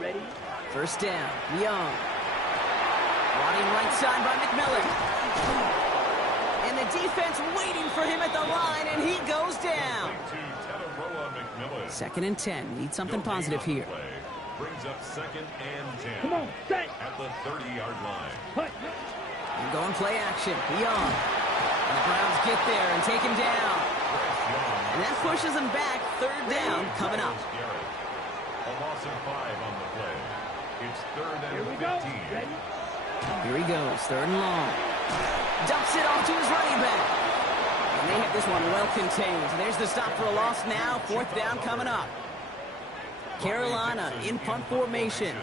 Ready? First down, Young. Running right side by McMillan. And the defense waiting for him at the line, and he goes down. 2nd and 10. Need something positive here. Brings up 2nd and 10. Come on, set. At the 30-yard line. Put. And going play action, Young. And the Browns get there and take him down. And that pushes him back. 3rd down coming up. A loss of 5 on the play. It's 3rd and 15. Ready? Here he goes, 3rd and long. Dumps it off to his running back. And they have this one well contained. There's the stop for a loss now. 4th down coming up. Carolina in punt formation.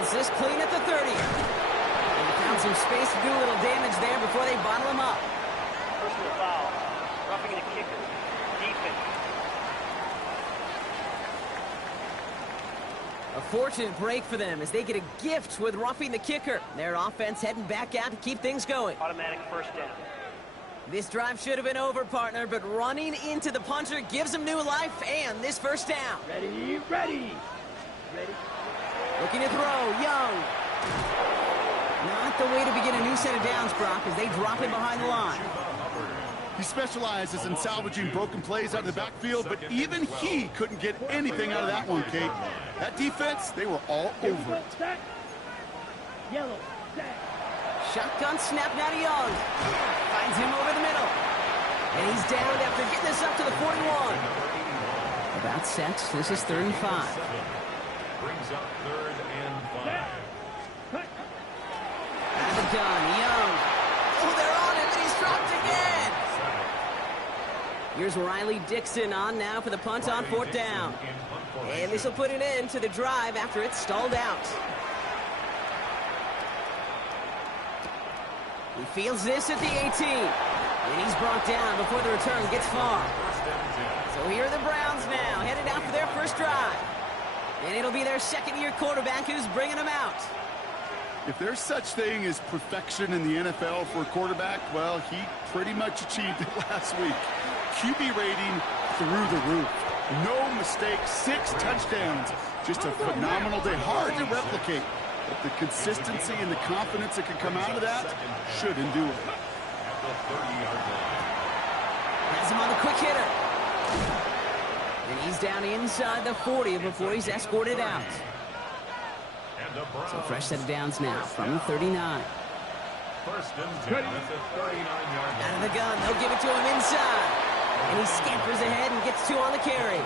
Is this clean at the 30? They found some space to do a little damage there before they bottle him up. Personal foul. Roughing the kicker. Defense. A fortunate break for them as they get a gift with roughing the kicker. Their offense heading back out to keep things going. Automatic first down. This drive should have been over, partner, but running into the punter gives them new life and this first down. Ready, ready. Ready. Looking to throw, Young. Not the way to begin a new set of downs, Brock, as they drop him behind the line. He specializes in salvaging broken plays out of the backfield, but even he couldn't get anything out of that one, Kate. That defense, they were all over it. Set. Yellow. Set. Shotgun snap now to Young. Finds him over the middle. And he's down after getting this up to the 41. About set. This is 3rd and 5. Brings up 3rd and 5. Out of the gun, Young. Oh, they're on him, and he's dropped again. Here's Riley Dixon on now for the punt on 4th down. And this will put an end to the drive after it's stalled out. He fields this at the 18. And he's brought down before the return gets far. So here are the Browns now, headed out for their first drive. And it'll be their 2nd-year quarterback who's bringing them out. If there's such thing as perfection in the NFL for a quarterback, well, he pretty much achieved it last week. QB rating through the roof. No mistakes, 6 touchdowns. Just a phenomenal day. Hard to replicate. But the consistency and the confidence that can come out of that should endure. At the 30-yard line. Has him on the quick hitter. And he's down inside the 40 before he's escorted out. So fresh set of downs now from the 39. 1st and 10 at the 39-yard line. Out of the gun, they'll give it to him inside. And he scampers ahead and gets 2 on the carry.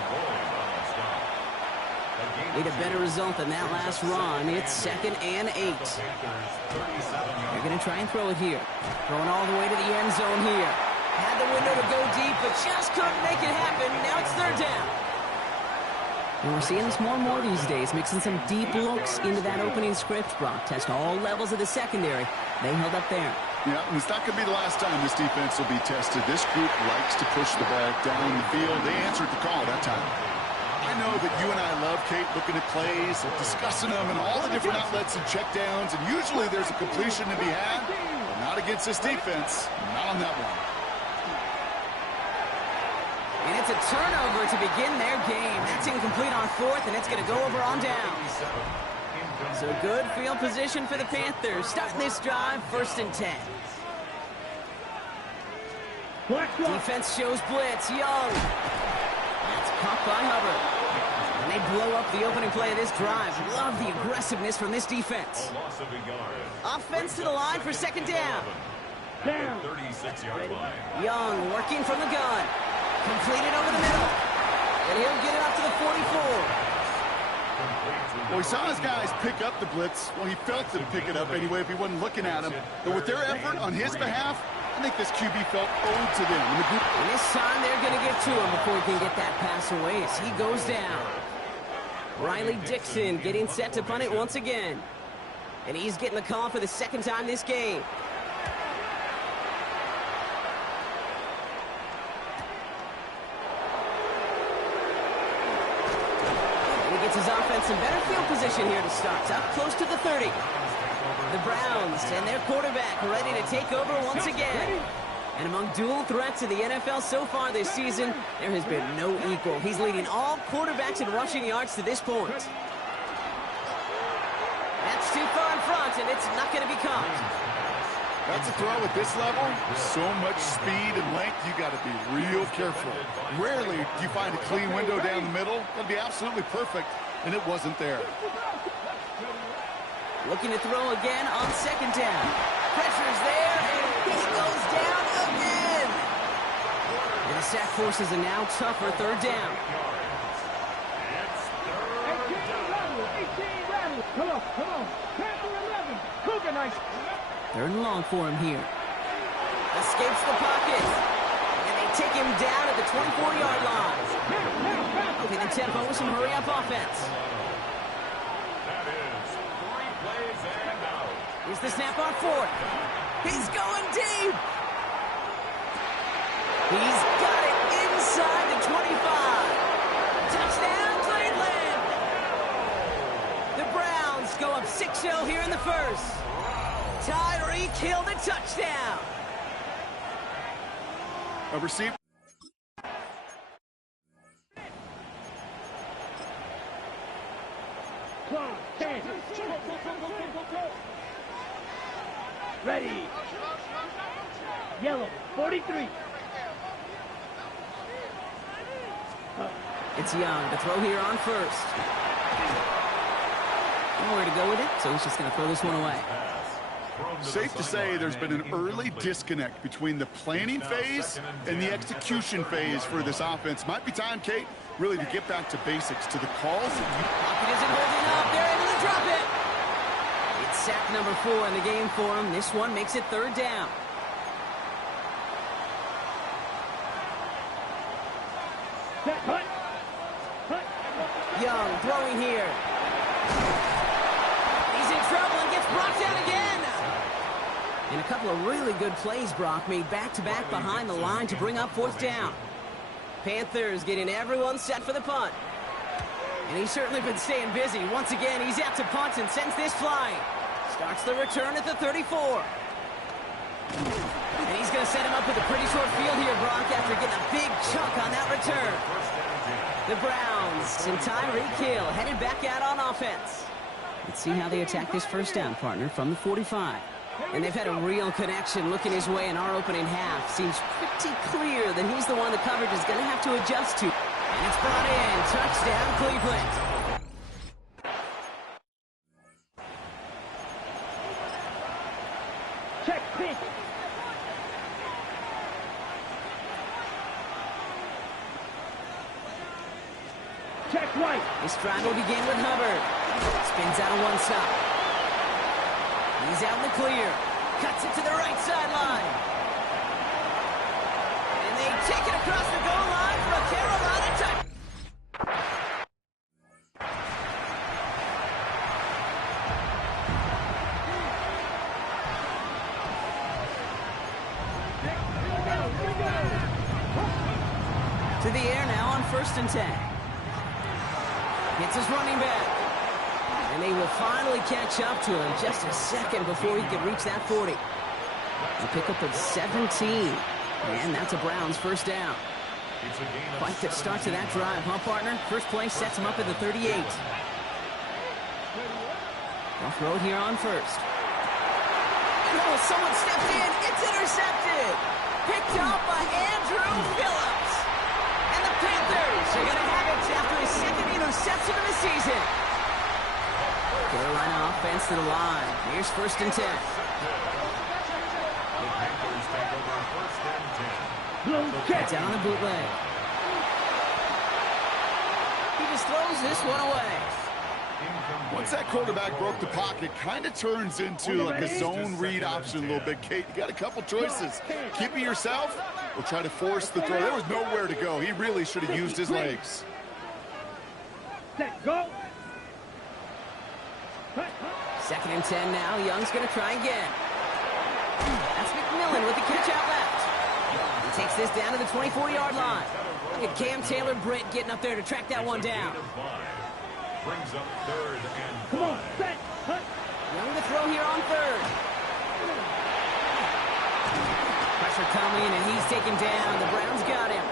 Need a better result than that last run. It's 2nd and 8. They're going to try and throw it here. Throwing all the way to the end zone here. Had the window to go deep, but just couldn't make it happen. Now it's 3rd down. And we're seeing this more and more these days, mixing some deep looks into that opening script, Brock. Test all levels of the secondary. They held up there. Yeah, and it's not going to be the last time this defense will be tested. This group likes to push the ball down the field. They answered the call that time. I know that you and I love, Kate, looking at plays and discussing them and all the different outlets and checkdowns, and usually there's a completion to be had, but not against this defense. Not on that one. And it's a turnover to begin their game. That's incomplete on 4th, and it's going to go over on down. So good field position for the Panthers. Starting this drive, 1st and 10. Defense shows blitz. Young. That's caught by Hubbard. And they blow up the opening play of this drive. Love the aggressiveness from this defense. Offense to the line for 2nd down. 36-yard line. Young working from the gun. Completed over the middle. And he'll get it up to the 44. Well, he saw his guys pick up the blitz. Well, he felt them pick it up anyway if he wasn't looking at him. But with their effort on his behalf, I think this QB felt owed to them. And this time they're going to get to him before he can get that pass away as he goes down. Riley Dixon getting set to punt it once again. And he's getting the call for the second time this game. And he gets his offense in better field position here to start. Up close to the 30. The Browns and their quarterback ready to take over once again. And among dual threats in the NFL so far this season, there has been no equal. He's leading all quarterbacks in rushing yards to this point. That's too far in front, and it's not going to be caught. That's a throw at this level. So much speed and length, you got to be real careful. Rarely do you find a clean window down the middle. That'd be absolutely perfect, and it wasn't there. Looking to throw again on second down. Pressure's there, and he goes down again. And the sack forces a now tougher third down. Come on. Panther 11. Cougar nice. Third and long for him here. Escapes the pocket. And they take him down at the 24-yard line. Okay, the tempo with some hurry-up offense. Here's the snap on fourth. He's going deep. He's got it inside the 25. Touchdown, Cleveland. The Browns go up 6-0 here in the first. Tyreek Hill the touchdown. A receiver. Ready. Yellow, 43. It's Young to throw here on first. Nowhere to go with it, so he's just going to throw this one away. Safe to say there's been an early disconnect between the planning phase and the execution phase for this offense. Might be time, Kate, really to get back to basics, to the calls. Pocket isn't holding up. They're able to drop it. It's sack number 4 in the game for him. This one makes it third down. Young throwing here. He's in trouble and gets brought down again. And a couple of really good plays Brock made back-to-back behind the line to bring up fourth down. Panthers getting everyone set for the punt. And he's certainly been staying busy. Once again, he's out to punt and sends this flying. Starts the return at the 34. And he's going to set him up with a pretty short field here, Brock, after getting a big chunk on that return. The Browns and Tyreek Hill headed back out on offense. Let's see how they attack this first down, partner, from the 45. And they've had a real connection looking his way in our opening half. Seems pretty clear that he's the one the coverage is going to have to adjust to. And it's brought in. Touchdown, Cleveland. Check pitch. Check right. This drive will begin with Hubbard. Spins out of one stop. He's out in the clear. Cuts it to the right sideline. And they take it across the goal line for a Carolina touchdown. To the air now on 1st and 10. Gets his running back. And they will finally catch up to him just a second before he can reach that 40. A pickup of 17. And that's a Browns first down. Quite the start to that drive, huh, partner? First play sets him up at the 38. Off road here on first. Oh, someone stepped in. It's intercepted. Picked up by Andrew Phillips. And the Panthers are going to have it after his second interception of the season. Carolina offense to the line. Here's 1st and 10. It's out on the bootleg. He just throws this one away. Once that quarterback broke the pocket, kind of turns into like a zone read option a little bit, Kate. You got a couple choices. Keep it yourself or try to force the throw. There was nowhere to go. He really should have used his legs. Set, go. 2nd and 10 now. Young's going to try again. That's McMillan with the catch out left. He takes this down to the 24-yard line. Look at Cam Taylor-Britt getting up there to track that one down. Brings up 3rd and 5. Come on, set, hut. Young to throw here on 3rd. Pressure coming, and he's taken down. The Browns got him.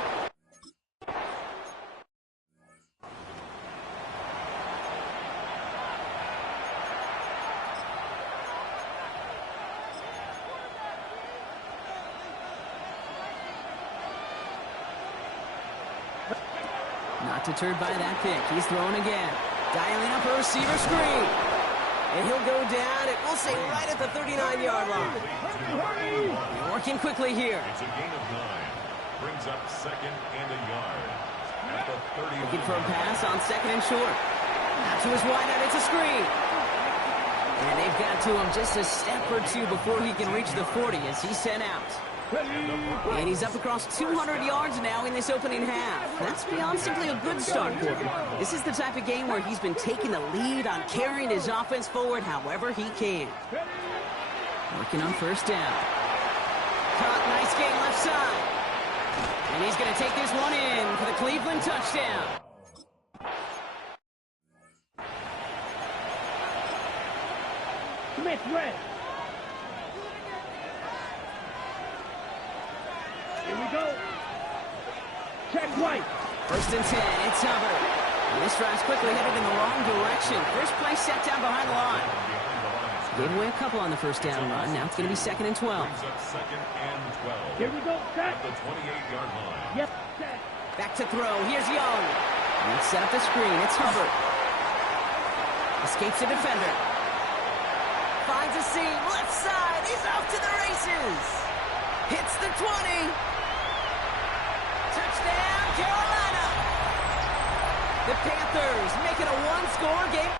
Not deterred by that pick. He's throwing again. Dialing up a receiver screen. And he'll go down, and we'll say right at the 39-yard line. They're working quickly here. It's a gain of 9. Brings up 2nd and a yard. At the 30. Looking for a pass on 2nd and short. Out to his wideout. It's a screen. And they've got to him just a step or two before he can reach the 40 as he's sent out. And he's up across 200 yards now in this opening half. That's beyond simply a good start for him. This is the type of game where he's been taking the lead on carrying his offense forward however he can. Working on 1st down. Caught, nice game left side. And he's going to take this one in for the Cleveland touchdown. Smith red. Here we go. Check right. 1st and 10. It's Hubbard. And this drive's quickly headed in the wrong direction. First play set down behind the line. Gave away a couple on the 1st down run. Now it's going to be 2nd and 12. Brings up 2nd and 12. Here we go. Set. At the 28-yard line. Yep. Set. Back to throw. Here's Young. And set up the screen. It's Hubbard. Escapes a defender. Finds a seam. Left side. He's off to the races. Hits the 20. Touchdown, Carolina. The Panthers make it a one-score game.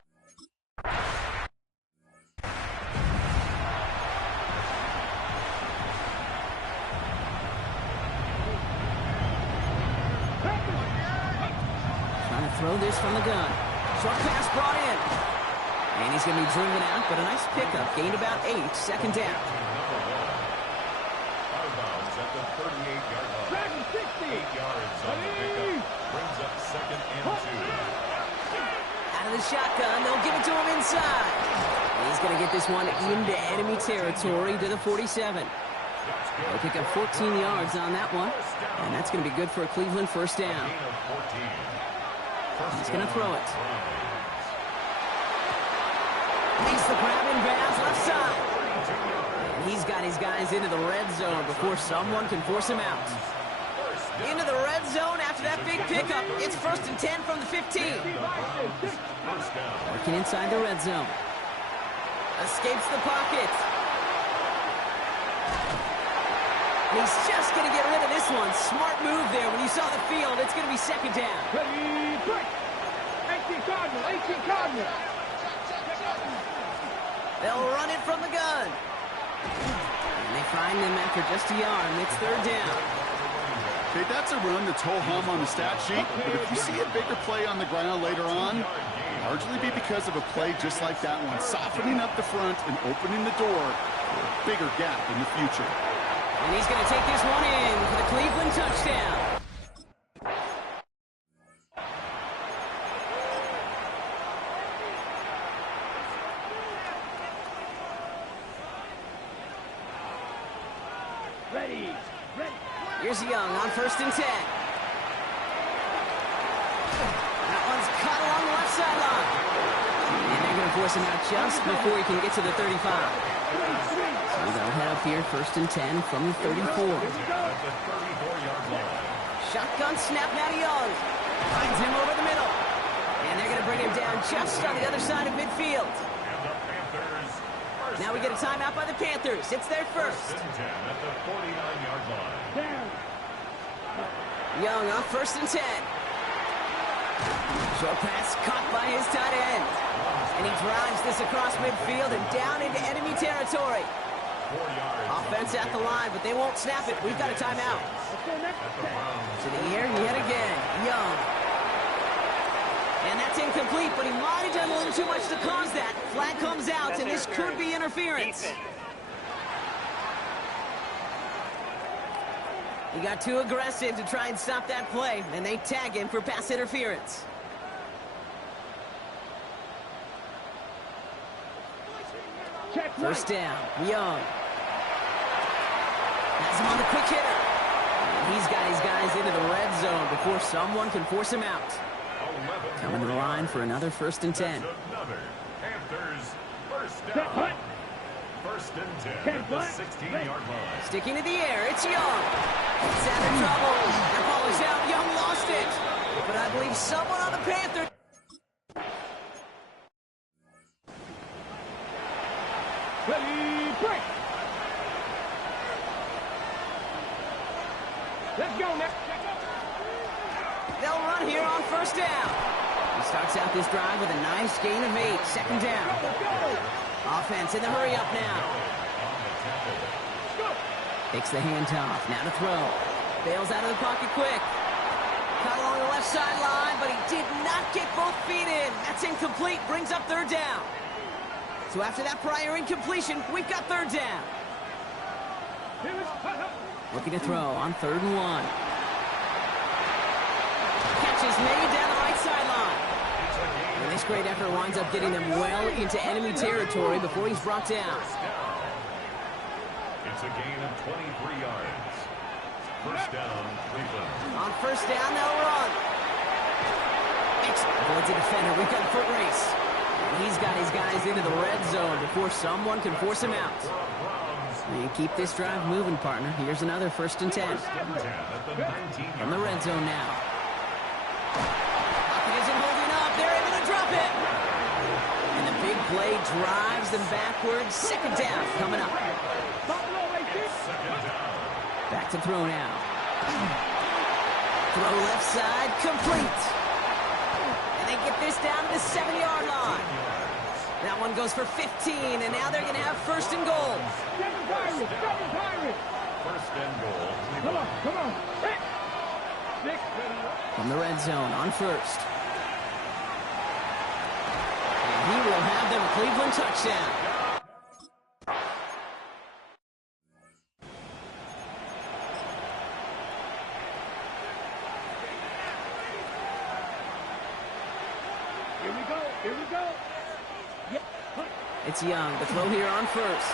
Trying to throw this from the gun. Short pass brought in. And he's going to be driven out, but a nice pickup. Gained about 8. 2nd down. Out of bounds at the 38-yard line. Dragon 60. 8 yards on the pickup. Brings up 2nd and 2. Out of the shotgun, they'll give it to him inside. He's going to get this one into enemy territory to the 47. They'll pick up 14 yards on that one, and that's going to be good for a Cleveland 1st down. He's going to throw it. Makes the grab in bounds left side. And he's got his guys into the red zone before someone can force him out. Into the red zone after that big pickup. It's 1st and 10 from the 15. Working inside the red zone. Escapes the pocket. He's just going to get rid of this one. Smart move there. When you saw the field, it's going to be 2nd down. Ready, break. 18 Cardinal, 18 Cardinal. They'll run it from the gun. And they find them after just a yard, and it's 3rd down. Okay, that's a run that's ho-hum on the stat sheet, but if you see a bigger play on the ground later on, it'll largely be because of a play just like that one, softening up the front and opening the door for a bigger gap in the future. And he's going to take this one in for the Cleveland touchdown. Ready, ready. Here's Young on 1st and 10. That one's caught along the left sideline. And they're going to force him out just before he can get to the 35. So they'll head up here 1st and 10 from the 34. Shotgun snap now to Young. Finds him over the middle. And they're going to bring him down just on the other side of midfield. Now we get a timeout by the Panthers. It's their first. At the 49-yard line. Down. Young on 1st and 10. Short pass caught by his tight end. And he drives this across midfield and down into enemy territory. 4 yards. Offense at the line, but they won't snap it. We've got a timeout. To the air yet again. Young. And that's incomplete, but he might have done a little too much to cause that. Flag comes out, and this could be interference. He got too aggressive to try and stop that play, and they tag him for pass interference. First down, Young. Has him on the quick hitter. And he's got his guys into the red zone before someone can force him out. Coming to the line for another 1st and 10. Another Panthers first down. 1st and 10 at the 16-yard line. Sticking to the air, it's Young. It's out of trouble. The ball is out. Young lost it. But I believe someone on the Panthers. Ready, break. Let's go next. They'll run here on 1st down. He starts out this drive with a nice gain of 8. 2nd down. Offense in the hurry up now. Takes the handoff. Now to throw. Bails out of the pocket quick. Caught along the left sideline, but he did not get both feet in. That's incomplete. Brings up 3rd down. So after that prior incompletion, we've got 3rd down. Looking to throw on 3rd and 1. Catch is made down the right sideline. And this great effort winds up getting them well into enemy territory before he's brought down. It's a gain of 23 yards. First down, Cleveland. On 1st down, they'll run. Avoids a defender. We've got a foot race. And he's got his guys into the red zone before someone can force him out. And keep this drive moving, partner. Here's another 1st and 10. From the red zone now. Pocket isn't holding up. They're able to drop it. And the big play drives them backwards. 2nd down coming up. Back to throw now. Throw left side, complete. And they get this down to the 7-yard line. That one goes for 15, and now they're going to have 1st and goal. 1st and goal. Come on. From the red zone on 1st. And he will have them a Cleveland touchdown. Here we go. It's Young. The throw here on 1st.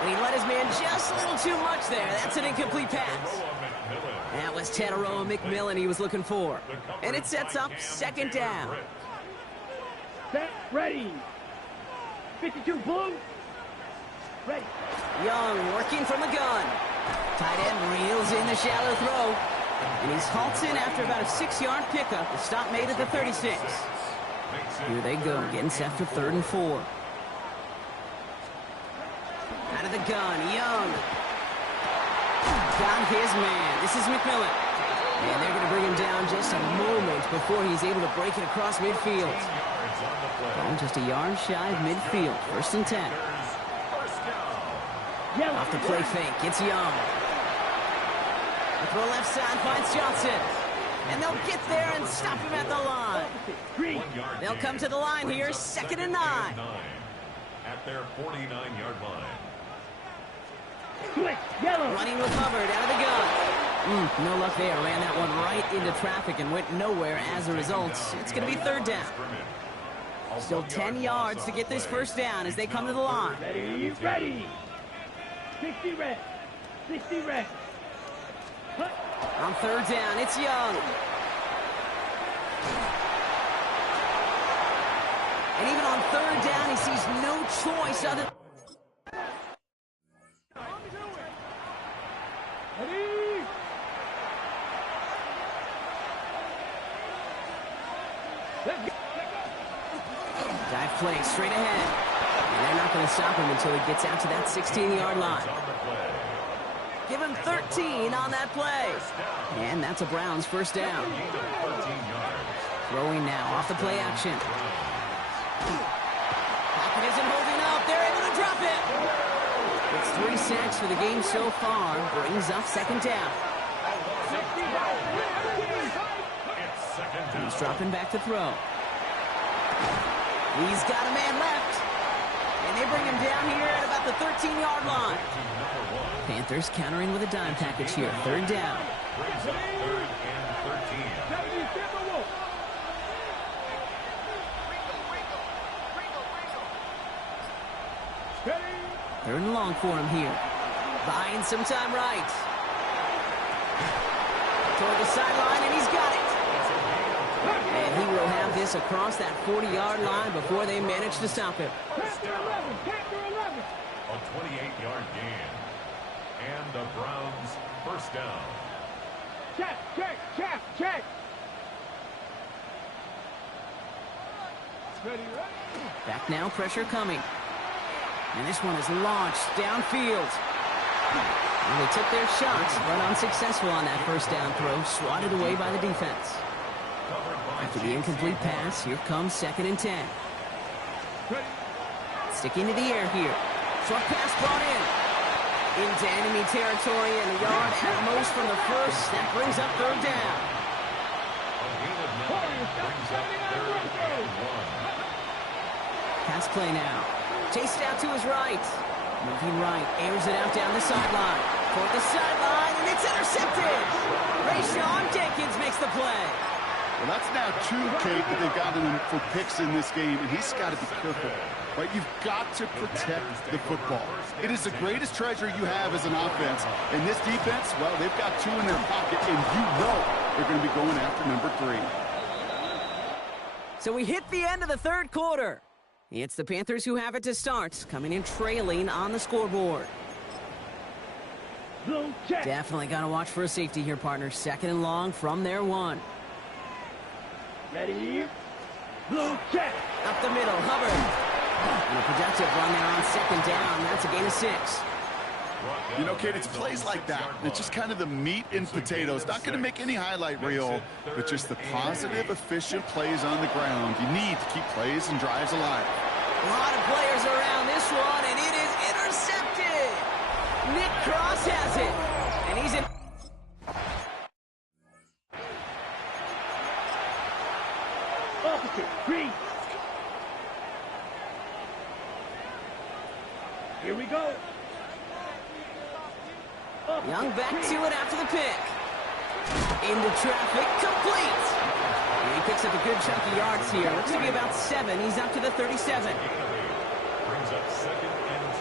And he let his man just a little too much there. That's an incomplete pass. That was Tataroa McMillan he was looking for. And it sets up 2nd down. Set, ready. 52 blue. Ready. Young working from the gun. Tight end reels in the shallow throw. And he's halted after about a 6-yard pickup. The stop made at the 36. Here they go, getting set for 3rd and 4. Out of the gun, Young. Got his man. This is McMillan. And they're going to bring him down just a moment before he's able to break it across midfield. Going just a yard shy of midfield. 1st and 10. Off the play fake, it's Young. The throw left side finds Johnson. And they'll get there and stop him at the line. They'll come to the line here, 2nd and 9. At their 49-yard line. Running with Hubbard out of the gun. No luck there. Ran that one right into traffic and went nowhere as a result. It's going to be 3rd down. Still 10 yards to get this 1st down as they come to the line. Ready. 60 red. 60 red. On 3rd down, it's Young. And even on 3rd down, he sees no choice other. Ready. Dive play straight ahead. And they're not going to stop him until he gets out to that 16-yard line. Give him 13 on that play. And that's a Browns 1st down. Throwing now off the play action. isn't holding up. They're able to drop it. It's 3 sacks for the game so far. Brings up second down. He's dropping back to throw. He's got a man left. And they bring him down here at about the 13-yard line. Panthers countering with a dime package here. Third down. Brings up 3rd and 13. Third and long for him here. Buying some time right. Toward the sideline, and he's got it. And he will have this across that 40-yard line before they manage to stop him. A 28-yard gain. And the Browns first down. Check. Back now, pressure coming. And this one is launched downfield. And they took their shots, but unsuccessful on that first down throw, swatted away by the defense. After the incomplete pass, here comes 2nd and 10. Sticking to the air here. Short pass brought in. Into enemy territory and a yard at most from the first. That brings up third down. Pass play now. Chased out to his right. Moving right. Airs it out down the sideline. Toward the sideline, and it's intercepted. Rayshawn Jenkins makes the play. Well, that's now 2, Kate, that they've gotten him for picks in this game, and he's got to be careful. Right? You've got to protect the football. It is the greatest treasure you have as an offense. And this defense, well, they've got 2 in their pocket, and you know they're going to be going after number 3. So we hit the end of the third quarter. It's the Panthers who have it to start, coming in trailing on the scoreboard. Definitely got to watch for a safety here, partner. 2nd and long from their 1. Ready? Blue check. Up the middle, Hubbard. And a productive run there on 2nd down. That's a gain of 6. You know, Kate, it's plays like that. It's just kind of the meat and potatoes. Not going to make any highlight reel, but just the positive, efficient plays on the ground. You need to keep plays and drives alive. A lot of players around this one, and it is intercepted. Nick Cross has it. And he's in. Officer, green. Here we go. Young back to it after the pick. Into traffic, complete. And he picks up a good chunk of yards here. Looks to be about 7. He's up to the 37. Brings up 2nd and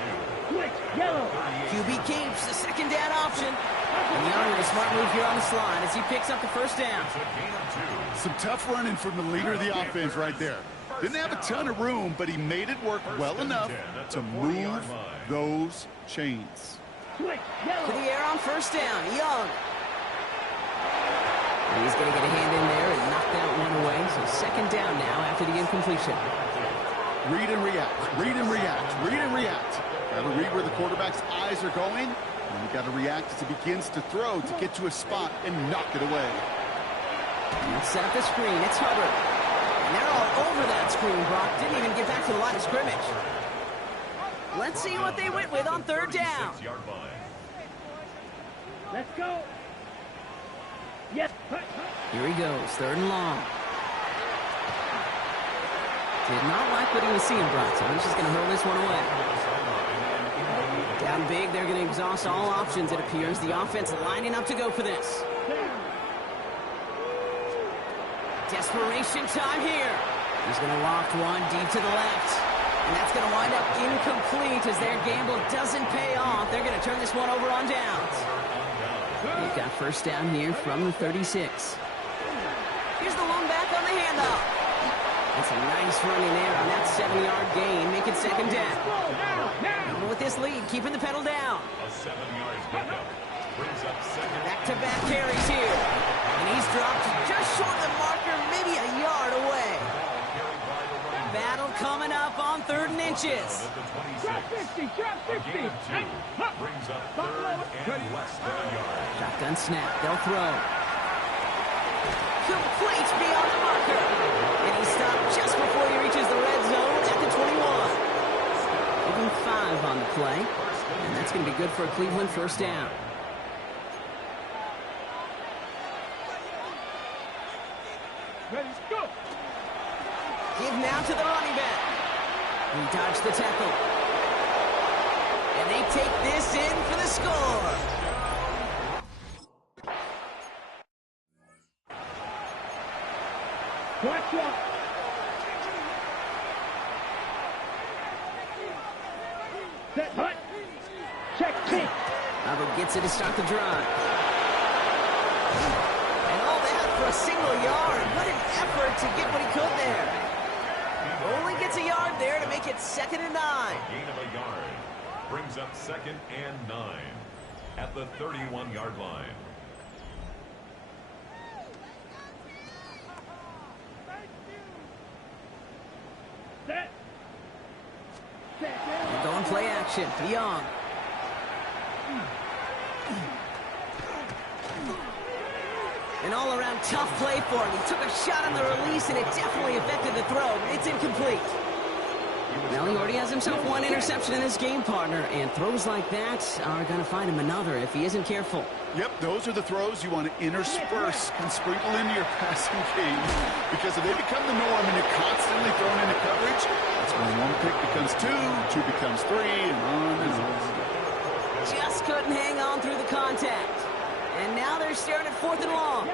2. Switch, yellow. QB keeps the 2nd down option. And Young with a smart move here on the slide as he picks up the first down. It's a gain of 2. Some tough running from the leader of the offense right there. Didn't have a ton of room, but he made it work well enough to move those chains. Switch, To yellow. the air on first down, Young. And he's going to get a hand in there and knock that one away. So 2nd down now after the incompletion. Read and react, read and react, read and react. Got to read where the quarterback's eyes are going, and you got to react as he begins to throw to get to a spot and knock it away. And let's set up the screen. It's Hubbard. And they're all over that screen, Brock. Didn't even get back to the line of scrimmage. Let's see what they went with on 3rd down. 36-yard line. Let's go. Yes. Here he goes, 3rd and long. Did not like what he was seeing, Brock, so he's just going to hurl this one away. Down big, they're going to exhaust all options, it appears. The offense lining up to go for this. Desperation time here. He's going to loft one deep to the left. And that's going to wind up incomplete as their gamble doesn't pay off. They're going to turn this one over on downs. They've got first down here from the 36. Here's the one back on the handoff. That's a nice run in there on that 7-yard gain, making 2nd down. And with this lead, keeping the pedal down. A 7-yard pickup. Brings up 2nd. Back-to-back carries here. And he's dropped just short of the marker, maybe a yard away. Battle coming up on 3rd and inches. Drop 60, drop 60. Brings up 3rd and less than a yard. Shotgun snap, they'll throw. Complete beyond the marker. And he stopped just before he reaches the red zone at the 21. and 5 on the play. And that's going to be good for a Cleveland first down. Ready, go. Give now to the running back. He dodged the tackle. And they take this in for the score. Watch out. Set, hut. Check, kick. Auburn gets it to start the drive. And all that for a single yard. What an effort to get what he could there. Only gets a yard there to make it 2nd and 9. Gain of a yard brings up 2nd and 9 at the 31-yard line. Set. Set, They're going play action. Young. An all-around tough play for him. He took a shot on the release, and it definitely affected the throw. It's incomplete. Now he already has himself one interception in his game, partner, and throws like that are going to find him another if he isn't careful. Yep, those are the throws you want to intersperse and sprinkle into your passing game, because if they become the norm and you're constantly thrown into coverage, that's when one pick becomes two becomes three, and on and on. Just couldn't hang on through the contact. And now they're staring at 4th and long.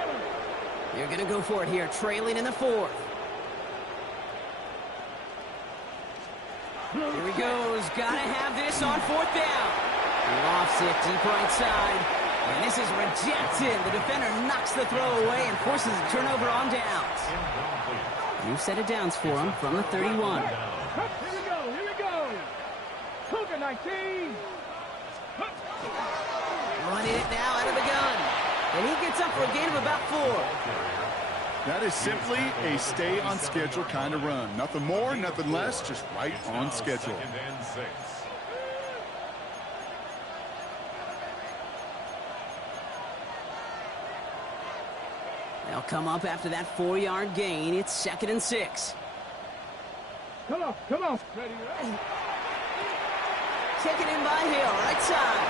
They're going to go for it here, trailing in the 4th. Here he goes. Got to have this on 4th down. He lofts it deep right side. And this is rejected. The defender knocks the throw away and forces a turnover on downs. New set of downs for him from the 31. Here we go. Here we go. Cougar 19. Running it now out of the gun. And he gets up for a gain of about 4. That is simply a stay-on-schedule kind of run. Nothing more, nothing less, just right on schedule. 2nd and 6. They'll come up after that 4-yard gain. It's 2nd and 6. Come on, come on. Ready, ready. Taken in by Hill, right side.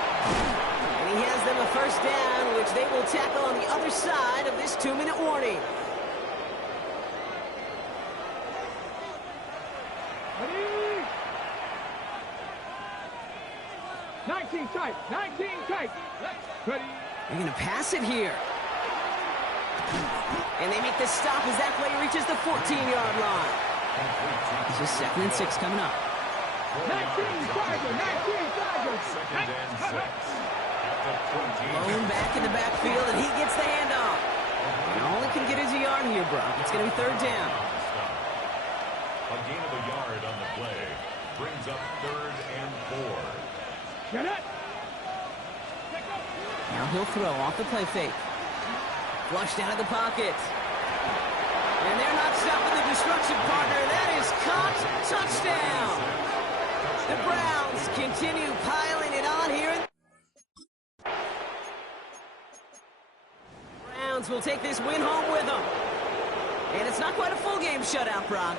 And he has them a first down, which they will tackle on the other side of this 2-minute warning. Ready. 19 tight. 19 tight. Ready. They're going to pass it here. And they make the stop as that play reaches the 14-yard line. This is 2nd and 6 coming up. 19 Tiger. 19 Tiger. 2nd and 6 at the 14. Blown back in the backfield, and he gets the handoff. And all he can get is a yard here, Brock. It's going to be 3rd down. A gain of a yard on the play brings up 3rd and 4. Get it. Now he'll throw off the play fake. Flushed out of the pocket. And they're not stopping the destruction, partner. That is caught. Touchdown. The Browns continue piling it on here. Browns will take this win home with them. And it's not quite a full game shutout, Brock.